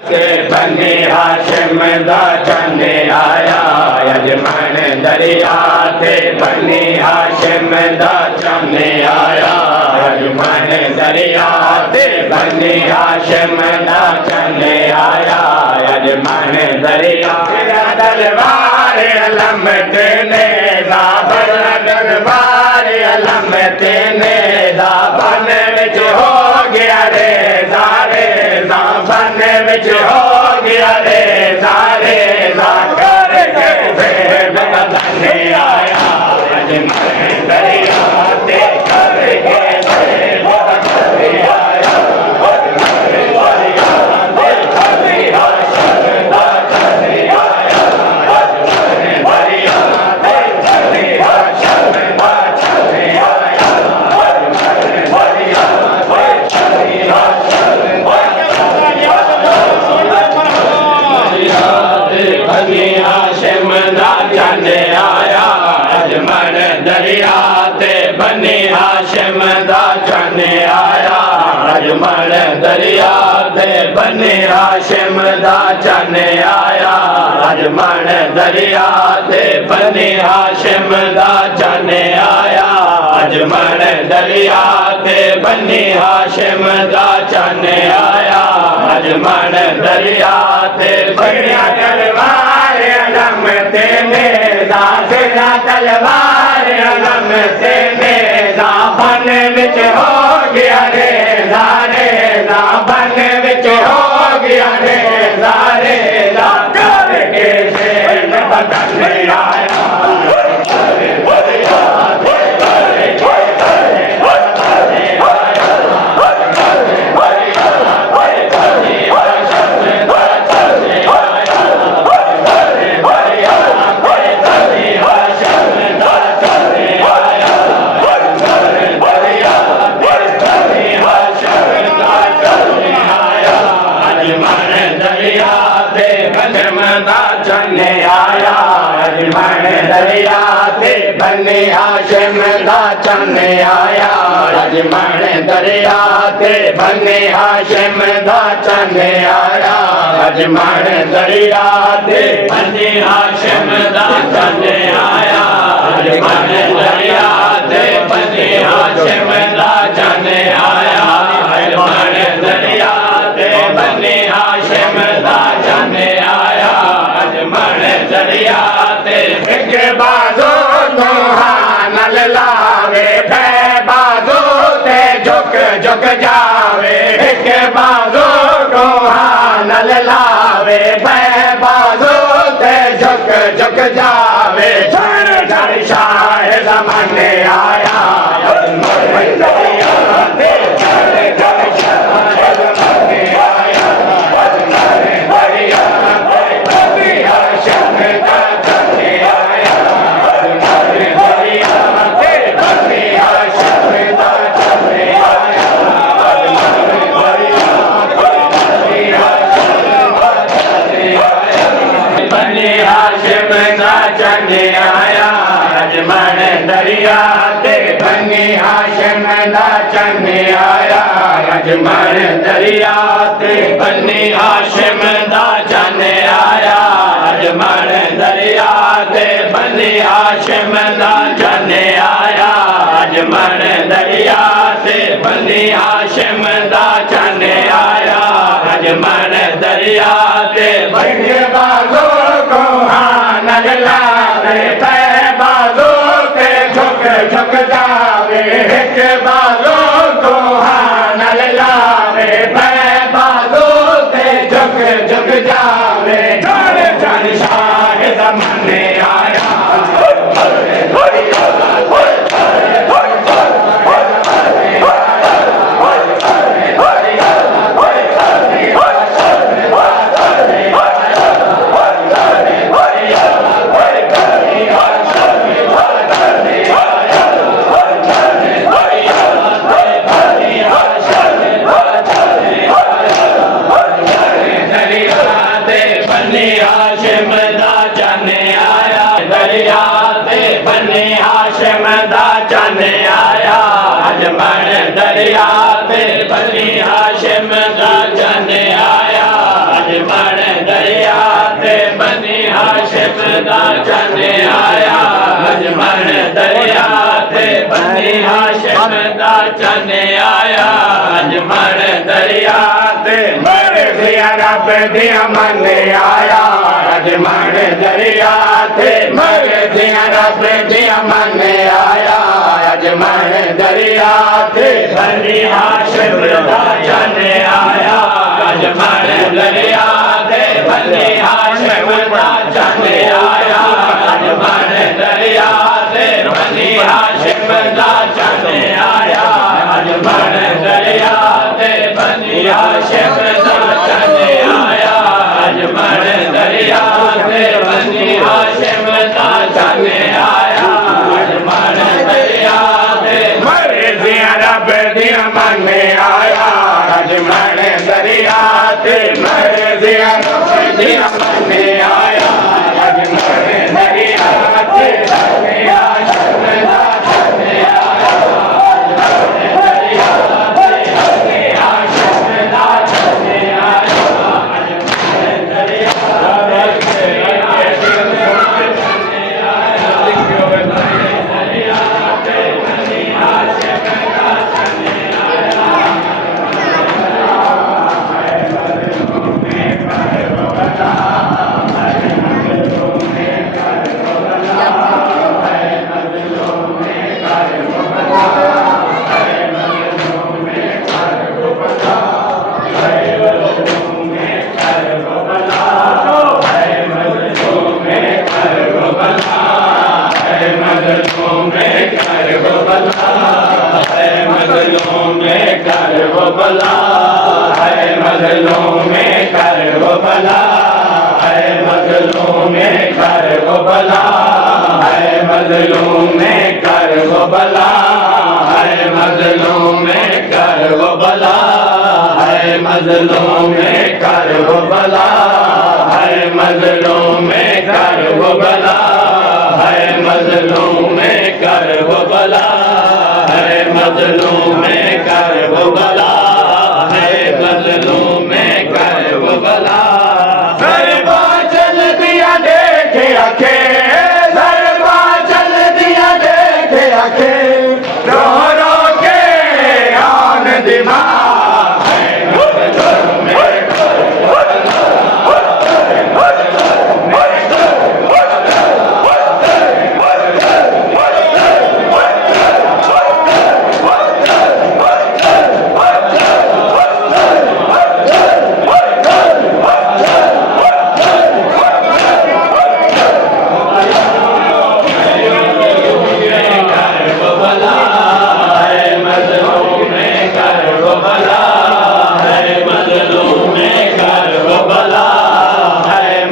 के बनी हाशिम दा चंद आया यजमान दरिया थे बनी हाशिम दा चंद आया यजमान दरिया थे बनी हाशिम दा चंद आया यजमान दरिया दरबार अलम तेने दा दरबार अलम तेने दा बन विच हो गया रे सारे बन विच हो गया रे सारे कर के फिर बदन आया यजमान दरिया ते कर के फिर बदन आया दरिया ते बनी हाशिम दा चंद आया यजमान दरिया ते बनी हाशिम दा चंद आया यजमान दरिया ते बनी हाशिम दा चंद आया यजमान दरिया ते बनी हाशिम दा चंद आया यजमान दरिया ते बनी तलवार अलम तेने दासना तलवार अलम तेने बन विच हो गया रे सारे बन विच हो गया रे सारे कर के शेर बदन आया चंद आया यजमान दरिया ते बनी हाशिम दा चंद आया यजमान दरिया ते बनी हाशिम दा चंद आया यजमान दरिया ते बनी हाशिम दा चंद आया यजमान दरिया ते बनी हाशिम दा चंद आया यजमान दरिया ते बनी हाशिम दा चंद आया यजमान दरिया ते एक बाजू नल लावे फे बाजू ते झुक झुक जावे एक बाजू नल लावे फे बाजू ते झुक झुक जावे झड़ झड़ शाह ज़माने आया यजमान दरिया ते झड़ झड़ शाह ज़माने आया यजमान दरिया ते बनी हाशिम दा चंद आया यजमान दरिया ते बनी हाशिम दा चंद आया यजमान दरिया ते बनी हाशिम दा चंद आया बनी हाशिम दा चंद आया यजमान दरिया ते बनी हाशिम दा चंद आया यजमान दरिया ते बनी हाशिम दा चंद आया यजमान दरिया ते बनी हाशिम दा चंद आया यजमान दरिया ते बनी हाशिम दा चंद आया यजमान दरिया ते बनी बाजू को नल लावे ते बाजू ते झुक झुक जावे एक बाजू को नल लावे ते बाजू ते झुक झुक जावे झड़ झड़ शाह ज़माने आया बनी हाशिम दा चंद आया दरिया ते बनी हाशिम दा चंद आया यजमान दरिया ते बनी हाशिम दा चंद आया चने आया अजमन दरिया ते मर दिया रब दिया मन आया अजमन दरिया ते मर दिया रब दिया मन आया अजमन दरिया ते बनी हाशिम दा चने आया अजमन दरिया ते बनी हाशिम दा चने आया अजमन दरिया ते बनी हाशिम दा चने आया अजमन दरिया ते बनी हाशिम दा चने आया अजमन दरिया ते बनी हाशिम दा चने आया अजमन दरिया ते मर दिया रब दिया मन आया अजमन दरिया ते मर दिया रब दिया मन आया अजमन दरिया ते बनी हाशिम दा चने आया अजमन दरिया ते बनी हाशिम दा चने आया अजमन दरिया मजलूम कर वो भला है मजलूम कर वो भला है मजलूम कर वो भला है मजलूम कर वो भला है मजलूम कर वो भला सरबा चल दिया देखे आखे सरबा चल दिया देखे आखे रो रो के आन दिमाग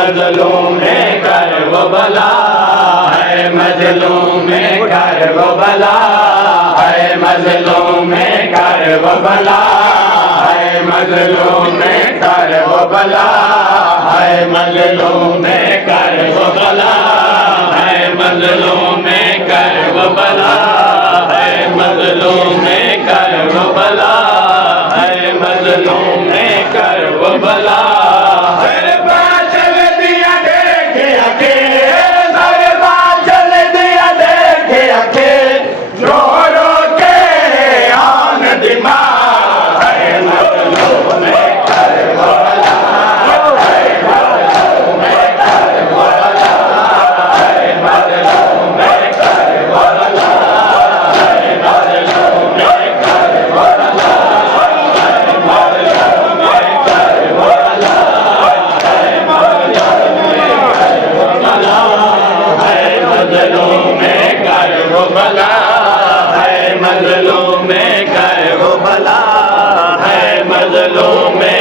मजलूम कर वो भला है मजलूम कर वो भला है मजलूम कर वो भला है मजलूम कर वो भला है मजलूम कर वो भला है मजलूम कर वो भला है मजलूम कर वो भला है मजलूम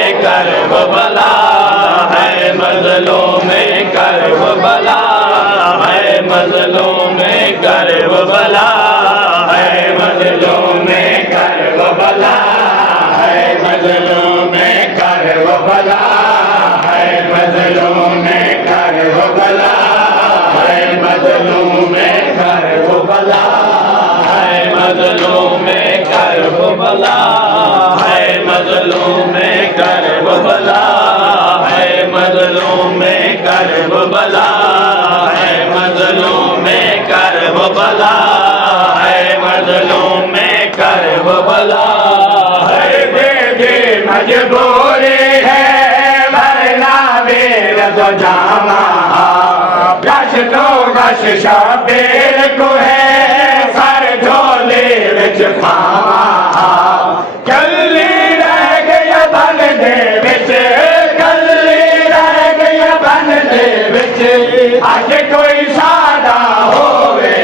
कर वो भला मजलूम कर वो भला है मजलूम कर वो भला है मजलूम कर वो भला है मजलूम कर वो भला है मजलूम कर वो भला है मजलूम कर वो भला है मजलूम कर वो भला है मजलूम कर वो भला है मजलूम कर वो भला है मजलूम कर वो भला मजबूरी है वरना वीर तो जामा गश तो गश शबीर को है सर झोले विच पावा कल्ली रह गई बन दे विच कल्ली रह गई बन दे विच अज कोई सादा होवे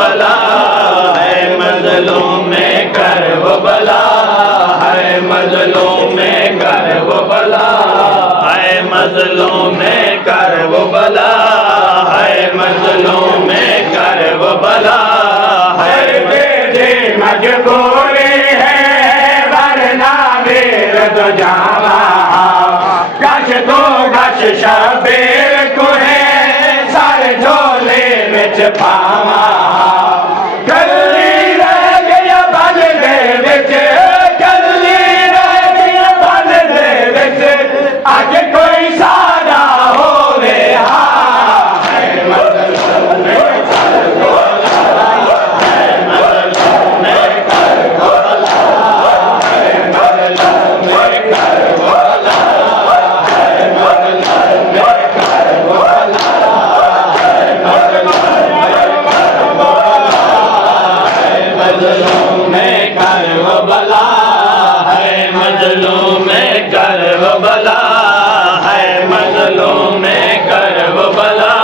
बला है मजलूम में कर वो बला है मजलूम में कर वो बला है मजलूम में कर वो बला है मजलूम में कर वो बला है बेटे मजबूरी है वरना वीर तो जावा गश तो गश शबीर को है सारे झोले विच पावा मजलूम में कर वो बला है मजलूम में कर वो बला है मजलूम में कर वो बला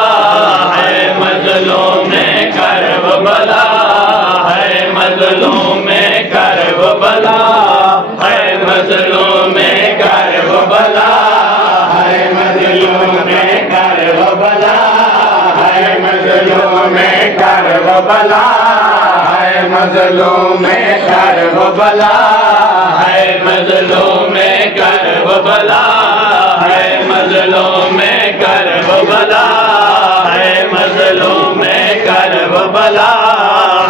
है मजलूम में कर वो बला है मजलूम में कर वो बला है मजलूम में कर वो बला है मजलूम में कर वो बला है मजलूम में कर वो बला मजलूम में कर वो बला है मजलूम में कर वो बला है मजलूम में कर वो बला है मजलूम में कर वो बला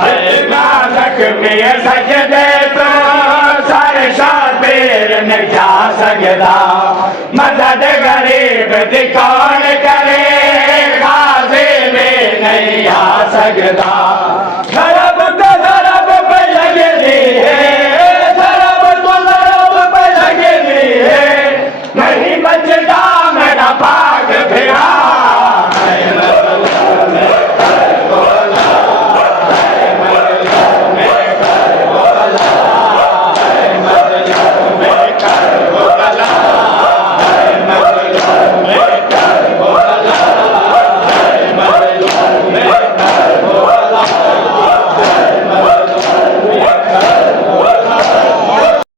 है नाज़क में सजदे तो सर शबीर न जा सकदा मदद गरीब दी कौन करे गाज़ी में नहीं आ सकदा